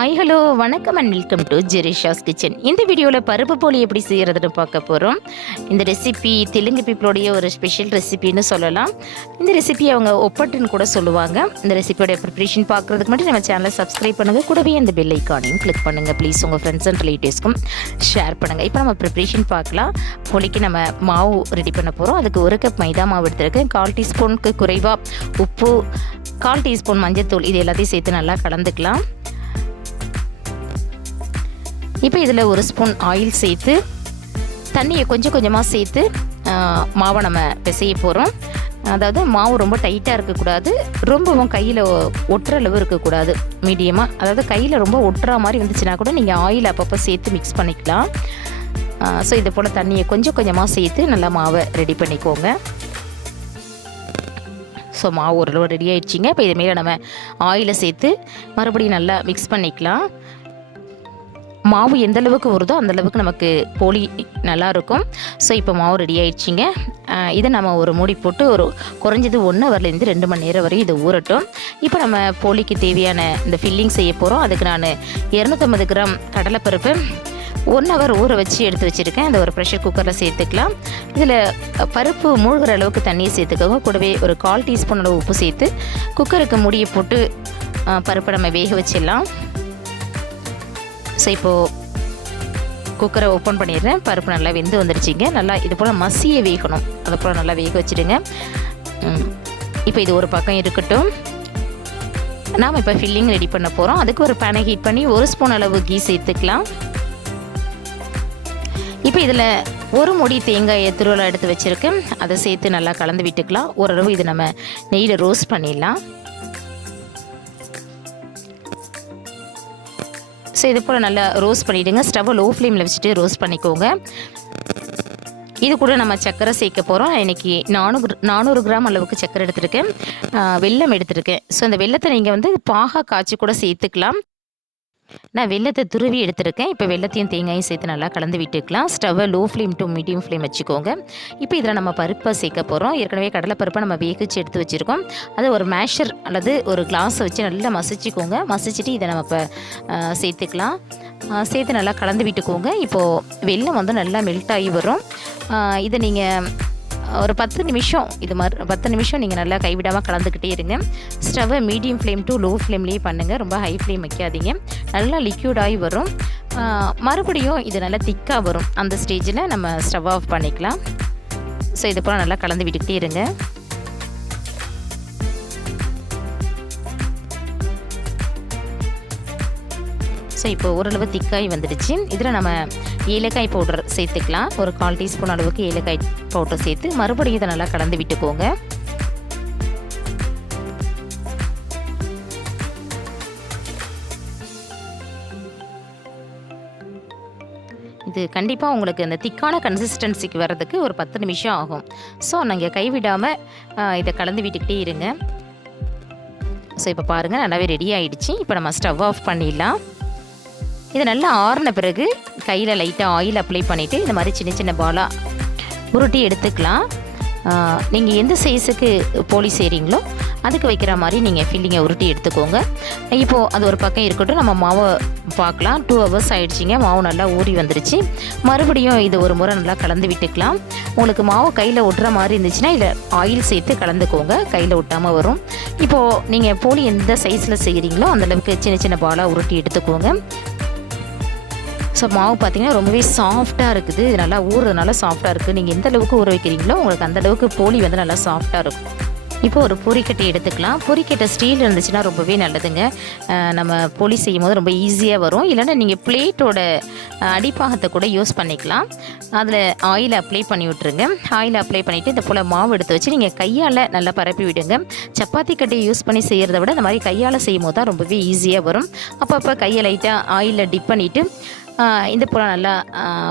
Hi hello வணக்கம் and welcome to ஜெரிஷாஸ் kitchen. இந்த வீடியோவில் பருப்பு போலி எப்படி செய்கிறதுன்னு பார்க்க போகிறோம். இந்த ரெசிபி தெலுங்கு பீப்புளோடைய ஒரு ஸ்பெஷல் ரெசிபின்னு சொல்லலாம். இந்த ரெசிபி அவங்க ஒப்பட்டுன்னு கூட சொல்லுவாங்க. இந்த ரெசிபியோட ப்ரிப்ரேஷன் பார்க்குறதுக்கு மட்டும் நம்ம சேனலை சப்ஸ்கிரைப் பண்ணுங்கள். கூடவே அந்த பெல் ஐக்கானையும் கிளிக் பண்ணுங்கள். ப்ளீஸ் உங்கள் ஃப்ரெண்ட்ஸ் அண்ட் ரிலேட்டிவ்ஸ்க்கும் ஷேர் பண்ணுங்கள். இப்போ நம்ம ப்ரிப்ரேஷன் பார்க்கலாம். போலிக்கு நம்ம மாவு ரெடி பண்ண போகிறோம். அதுக்கு 1 கப் மைதா மாவு எடுத்துருக்கேன். 1/4 டீஸ்பூனுக்கு குறைவாக உப்பு, 1/4 டீஸ்பூன் மஞ்சள்தூள், இது எல்லாத்தையும் சேர்த்து நல்லா கலந்துக்கலாம். இப்போ இதில் 1 ஸ்பூன் ஆயில் சேர்த்து தண்ணியை கொஞ்சம் கொஞ்சமாக சேர்த்து மாவை நம்ம பிசைய போகிறோம். அதாவது மாவு ரொம்ப டைட்டாக இருக்கக்கூடாது, ரொம்பவும் கையில் ஒட்டுற அளவு இருக்கக்கூடாது, மீடியமாக. அதாவது கையில் ரொம்ப ஒட்டுற மாதிரி வந்துச்சுன்னா கூட நீங்கள் ஆயில் அப்பப்போ சேர்த்து மிக்ஸ் பண்ணிக்கலாம். ஸோ இது போல் தண்ணியை கொஞ்சம் கொஞ்சமாக சேர்த்து நல்லா மாவை ரெடி பண்ணிக்கோங்க. ஸோ மாவு ஓரளவு ரெடி ஆகிடுச்சிங்க. இப்போ இதுமாரி நம்ம ஆயிலை சேர்த்து மறுபடியும் நல்லா மிக்ஸ் பண்ணிக்கலாம். மாவு எந்த அளவுக்கு வருதோ அந்தளவுக்கு நமக்கு போலி நல்லாயிருக்கும். ஸோ இப்போ மாவு ரெடி ஆகிடுச்சிங்க. இதை நம்ம ஒரு மூடி போட்டு ஒரு குறைஞ்சது 1 ஹவர்லேருந்து 2 மணி நேரம் வரை இதை ஊறட்டும். இப்போ நம்ம போலிக்கு தேவையான இந்த ஃபில்லிங் செய்ய போகிறோம். அதுக்கு நான் 250 கிராம் கடலைப்பருப்பு 1 ஹவர் ஊற வச்சு எடுத்து வச்சுருக்கேன். அதை ஒரு ப்ரெஷர் குக்கரில் சேர்த்துக்கலாம். இதில் பருப்பு மூழ்கிற அளவுக்கு தண்ணியை சேர்த்துக்கோங்க. கூடவே ஒரு 1/4 டீஸ்பூன் அளவு உப்பு சேர்த்து குக்கருக்கு மூடியை போட்டு பருப்பை நம்ம வேக வச்சிடலாம். ஸோ இப்போது குக்கரை ஓப்பன் பண்ணிடுறேன். பருப்பு நல்லா வெந்து வந்துடுச்சிங்க. நல்லா இது போல் மசிய வேகணும். அதை போல் நல்லா வேக வச்சுடுங்க. இப்போ இது ஒரு பக்கம் இருக்கட்டும். நாம் இப்போ ஃபில்லிங் ரெடி பண்ண போகிறோம். அதுக்கு ஒரு பேனை ஹீட் பண்ணி 1 ஸ்பூன் அளவு கீ சேர்த்துக்கலாம். இப்போ இதில் 1 மூடி தேங்காயை துருவலை எடுத்து வச்சுருக்கேன். அதை சேர்த்து நல்லா கலந்து விட்டுக்கலாம். ஓரளவு இது நம்ம நெய்யில் ரோஸ்ட் பண்ணிடலாம். ஸோ இது போல் நல்லா ரோஸ்ட் பண்ணிவிடுங்க. ஸ்டவ்வை லோ ஃப்ளேமில் வச்சுட்டு ரோஸ்ட் பண்ணிக்கோங்க. இது கூட நம்ம சர்க்கரை சேர்க்க போகிறோம். இன்றைக்கி 400 கிராம் அளவுக்கு சர்க்கரை எடுத்துருக்கேன். வெல்லம் எடுத்துருக்கேன். ஸோ அந்த வெல்லத்தை நீங்கள் பாகா காய்ச்சி கூட சேர்த்துக்கலாம். நான் வெல்லத்தை துருவி எடுத்துருக்கேன். இப்போ வெல்லத்தையும் தேங்காயும் சேர்த்து நல்லா கலந்து விட்டுக்கலாம். ஸ்டவ்வை low flame to medium flame வச்சுக்கோங்க. இப்போ இதில் நம்ம பருப்பை சேர்க்க போகிறோம். ஏற்கனவே கடலைப்பருப்பை நம்ம வேகிச்சு எடுத்து வச்சுருக்கோம். அதை ஒரு மேஷர் அல்லது ஒரு கிளாஸை வச்சு நல்லா மசிச்சுக்கோங்க. மசிச்சுட்டு இதை நம்ம இப்போ சேர்த்துக்கலாம். சேர்த்து நல்லா கலந்து விட்டுக்கோங்க. இப்போது வெல்லம் நல்லா மெல்ட் ஆகி வரும். இதை நீங்கள் ஒரு 10 நிமிஷம் இது மாதிரி 10 நிமிஷம் நீங்கள் நல்லா கைவிடாமல் கலந்துக்கிட்டே இருங்க. ஸ்டவ்வை மீடியம் ஃப்ளேம் டு லோ ஃப்ளேம்லேயே பண்ணுங்கள். ரொம்ப ஹை ஃப்ளேம் வைக்காதீங்க. நல்லா லிக்யூடாகி வரும். மறுபடியும் இது நல்லா திக்காக வரும். அந்த ஸ்டேஜில் நம்ம ஸ்டவ் ஆஃப் பண்ணிக்கலாம். ஸோ இது போல் நல்லா கலந்து விட்டுக்கிட்டே இருங்க. ஸோ இப்போ ஓரளவு திக்காய் வந்துடுச்சு. இதில் நம்ம ஏலக்காய் பவுடர் சேர்த்துக்கலாம். ஒரு 1/4 டீஸ்பூன் அளவுக்கு ஏலக்காய் பவுடர் சேர்த்து மறுபடியும் இதை நல்லா கலந்து விட்டுக்கோங்க. இது கண்டிப்பாக உங்களுக்கு அந்த திக்கான கன்சிஸ்டன்சிக்கு வர்றதுக்கு ஒரு 10 நிமிஷம் ஆகும். ஸோ நீங்கள் கைவிடாமல் இதை கலந்து விட்டுக்கிட்டே இருங்க. ஸோ இப்போ பாருங்கள் நல்லாவே ரெடி ஆகிடுச்சு. இப்போ நம்ம ஸ்டவ் ஆஃப் பண்ணிடலாம். இது நல்லா ஆறின பிறகு கையில் லைட்டாக ஆயில் அப்ளை பண்ணிவிட்டு இந்த மாதிரி சின்ன சின்ன பாலாக உருட்டி எடுத்துக்கலாம். நீங்கள் எந்த சைஸுக்கு போலி செய்கிறீங்களோ அதுக்கு வைக்கிற மாதிரி நீங்கள் ஃபில்லிங்கை உருட்டி எடுத்துக்கோங்க. இப்போது அது ஒரு பக்கம் இருக்கட்டும். நம்ம மாவை பார்க்கலாம். 2 ஹவர்ஸ் ஆகிடுச்சிங்க. மாவு நல்லா ஊறி வந்துருச்சு. மறுபடியும் இது ஒரு முறை நல்லா கலந்து விட்டுக்கலாம். உங்களுக்கு மாவு கையில் ஒட்டுற மாதிரி இருந்துச்சுன்னா இதில் ஆயில் சேர்த்து கலந்துக்கோங்க. கையில் ஒட்டாமல் வரும். இப்போது நீங்கள் போலி எந்த சைஸில் செய்கிறீங்களோ அந்தளவுக்கு சின்ன சின்ன பாலாக உருட்டி எடுத்துக்கோங்க. ஸோ மாவு பார்த்திங்கன்னா ரொம்பவே சாஃப்டாக இருக்குது. இது நல்லா ஊறுறதுனால சாஃப்டாக இருக்குது. நீங்கள் எந்த அளவுக்கு ஊற வைக்கிறீங்களோ உங்களுக்கு அந்தளவுக்கு போலி நல்லா சாஃப்டாக இருக்கும். இப்போ ஒரு பொரிக்கட்டை எடுத்துக்கலாம். பொரிக்கட்டை ஸ்டீல் இருந்துச்சுன்னா ரொம்பவே நல்லதுங்க. நம்ம போலி செய்யும் போது ரொம்ப ஈஸியாக வரும். இல்லைன்னா நீங்கள் பிளேட்டோட அடிப்பாகத்தை கூட யூஸ் பண்ணிக்கலாம். அதில் ஆயில் அப்ளை பண்ணி விட்டுருங்க. ஆயில் அப்ளை பண்ணிவிட்டு இந்த போல் மாவு எடுத்து வச்சு நீங்கள் கையால் நல்லா பரப்பி விடுங்க. சப்பாத்தி கட்டையை யூஸ் பண்ணி செய்கிறத விட இந்த மாதிரி கையால் செய்யும் போது தான் ரொம்பவே ஈஸியாக வரும். அப்பப்போ கையை லைட்டாக ஆயிலில் டிப் பண்ணிவிட்டு இந்த போல் நல்லா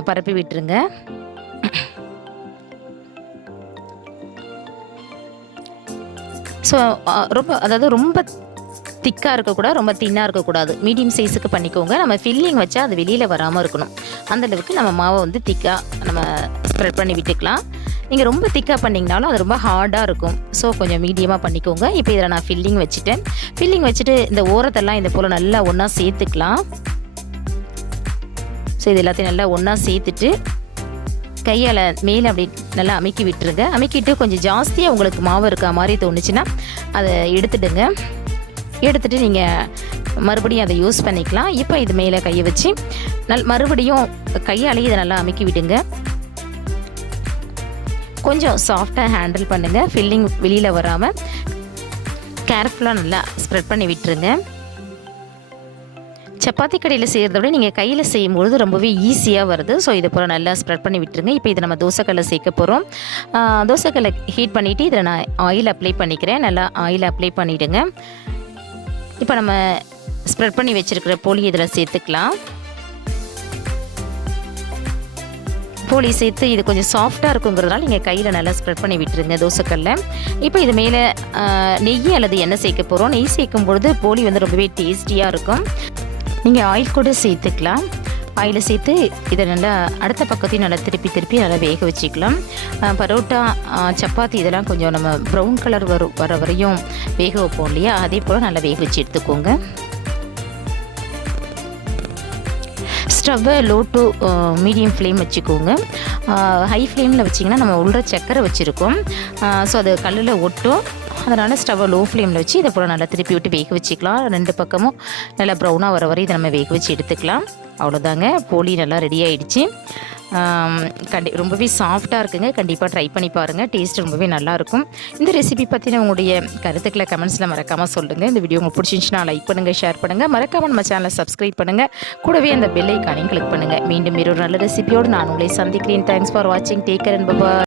பரப்பி விட்டுருங்க. ஸோ ரொம்ப திக்காக இருக்கக்கூடாது, ரொம்ப தின்னாக இருக்கக்கூடாது. மீடியம் சைஸுக்கு பண்ணிக்கோங்க. நம்ம ஃபில்லிங் வச்சா அது வெளியில் வராமல் இருக்கணும். அந்தளவுக்கு நம்ம மாவை திக்காக நம்ம ஸ்ப்ரெட் பண்ணி விட்டுக்கலாம். நீங்கள் ரொம்ப திக்காக பண்ணிங்கனாலும் அது ரொம்ப ஹார்டாக இருக்கும். ஸோ கொஞ்சம் மீடியமாக பண்ணிக்கோங்க. இப்போ இதில் நான் ஃபில்லிங் வச்சுட்டேன். ஃபில்லிங் வச்சுட்டு இந்த ஓரத்தெல்லாம் இது போல் நல்லா ஒன்றா சேர்த்துக்கலாம். ஸோ இது எல்லாத்தையும் நல்லா ஒன்றா சேர்த்துட்டு கையால் மேலே அப்படி நல்லா அமுக்கி விட்டுருங்க. அமுக்கிட்டு கொஞ்சம் ஜாஸ்தியாக உங்களுக்கு மாவு இருக்கா மாதிரி தோணுச்சுன்னா அதை எடுத்துடுங்க. எடுத்துகிட்டு நீங்கள் மறுபடியும் அதை யூஸ் பண்ணிக்கலாம். இப்போ இது மேலே கையை வச்சு மறுபடியும் கையாலேயே இதை நல்லா அமுக்கி விடுங்க. கொஞ்சம் சாஃப்டாக ஹேண்டில் பண்ணுங்கள். ஃபில்லிங் வெளியில் வராமல் கேர்ஃபுல்லாக நல்லா ஸ்ப்ரெட் பண்ணி விட்டுருங்க. சப்பாத்தி கடையில் செய்கிறத விட நீங்கள் கையில் செய்யும்பொழுது ரொம்பவே ஈஸியாக வருது. ஸோ இதை போல் நல்லா ஸ்ப்ரெட் பண்ணி விட்டுருங்க. இப்போ இதை நம்ம தோசைக்கல்லை சேர்க்க போகிறோம். தோசைக்கல்லை ஹீட் பண்ணிவிட்டு இதில் நான் ஆயில் அப்ளை பண்ணிக்கிறேன். நல்லா ஆயில் அப்ளை பண்ணிவிடுங்க. இப்போ நம்ம ஸ்ப்ரெட் பண்ணி வச்சுருக்கிற போலி இதில் சேர்த்துக்கலாம். போலி சேர்த்து இது கொஞ்சம் சாஃப்டாக இருக்குங்கிறதுனால நீங்கள் கையில் நல்லா ஸ்ப்ரெட் பண்ணி விட்டுருங்க தோசைக்கல்ல. இப்போ இது மேலே நெய் அல்லது எண்ணெய் சேர்க்க போகிறோம். நெய் சேர்க்கும் பொழுது போலி வந்து ரொம்பவே டேஸ்டியாக இருக்கும். நீங்கள் ஆயில் கூட சேர்த்துக்கலாம். ஆயிலை சேர்த்து இதை நல்லா அடுத்த பக்கத்தையும் நல்லா திருப்பி நல்லா வேக வச்சுக்கலாம். பரோட்டா, சப்பாத்தி இதெல்லாம் கொஞ்சம் நம்ம ப்ரௌன் கலர் வர வரையும் வேக வைப்போம் இல்லையா, அதே போல் நல்லா வேக வச்சு எடுத்துக்கோங்க. ஸ்டவ்வை லோ டு மீடியம் ஃப்ளேம் வச்சுக்கோங்க. ஹை ஃப்ளேமில் வச்சிங்கன்னா நம்ம உள்ள சக்கரை வச்சுருக்கோம். ஸோ அது கல்லில் ஒட்டும். அதனால் ஸ்டவ்வை லோ ஃப்ளேமில் வச்சு இதை போல் நல்லா திருப்பி விட்டு வேக வச்சுக்கலாம். 2 பக்கமும் நல்லா ப்ரௌனாக வர வரை இதை நம்ம வேக வச்சு எடுத்துக்கலாம். அவ்வளோதாங்க, போலி நல்லா ரெடி ஆகிடுச்சு. ரொம்பவே சாஃப்டாக இருக்குங்க. கண்டிப்பாக ட்ரை பண்ணி பாருங்கள். டேஸ்ட் ரொம்பவே நல்லாயிருக்கும். இந்த ரெசிபி பற்றின உங்களுடைய கருத்துக்களை கமெண்ட்ஸில் மறக்காமல் சொல்லுங்கள். இந்த வீடியோ உங்களுக்கு பிடிச்சிருந்துச்சுன்னா லைக் பண்ணுங்கள், ஷேர் பண்ணுங்கள். மறக்காமல் நம்ம சேனலை சப்ஸ்கிரைப் பண்ணுங்கள். கூடவே அந்த பெல் ஐக்கானையும் கிளிக் பண்ணுங்கள். மீண்டும் ஒரு நல்ல ரெசிபியோடு நான் உங்களை சந்திக்கிறேன். தேங்க்ஸ் ஃபார் வாட்சிங். Take care and by.